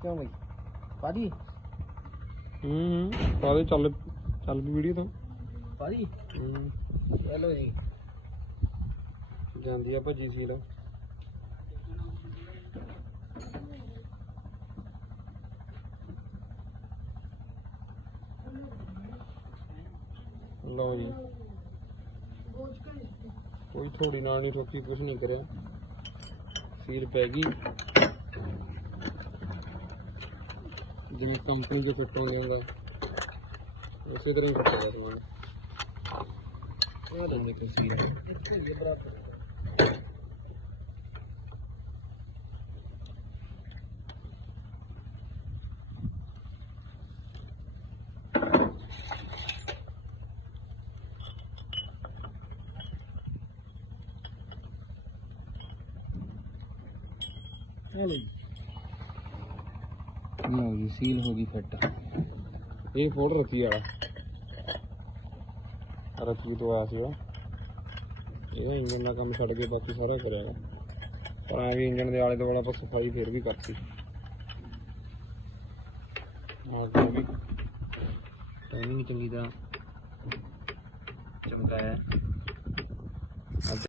क्यों भाई पादी पादी चल चल भी वीडियो तो पादी चलो जी ਜਾਂਦੀ ਆ ਭੱਜੀ ਸੀ ਲੋ ਲਓ ਜੀ ਕੋਈ ਥੋੜੀ ਨਾਲ ਨਹੀਂ ਠੋਕੀ ਕੁਛ ਨਹੀਂ ਕਰਿਆ ਸੀਲ ਪੈ ਗਈ ਜਿਵੇਂ ਕੰਪਨੀ ਦੇ ਫਿੱਟ ਹੋ ਜਾਂਦਾ ਉਸੇ ਤਰ੍ਹਾਂ ਹੀ ਫਿੱਟ ਹੋਇਆ ਸਮਾਨ ਆ ਦੇਖੋ ਸੀਲ होगी सील होगी फिट ये फोड़ रखी वाला रखी तो आया सीगा ये इंजन का काम छड़ के बाकी सारा करेगा पर भी इंजन के आले दुआले पर सफाई फिर भी करती भी टाइमिंग चंगी तरह चमकाया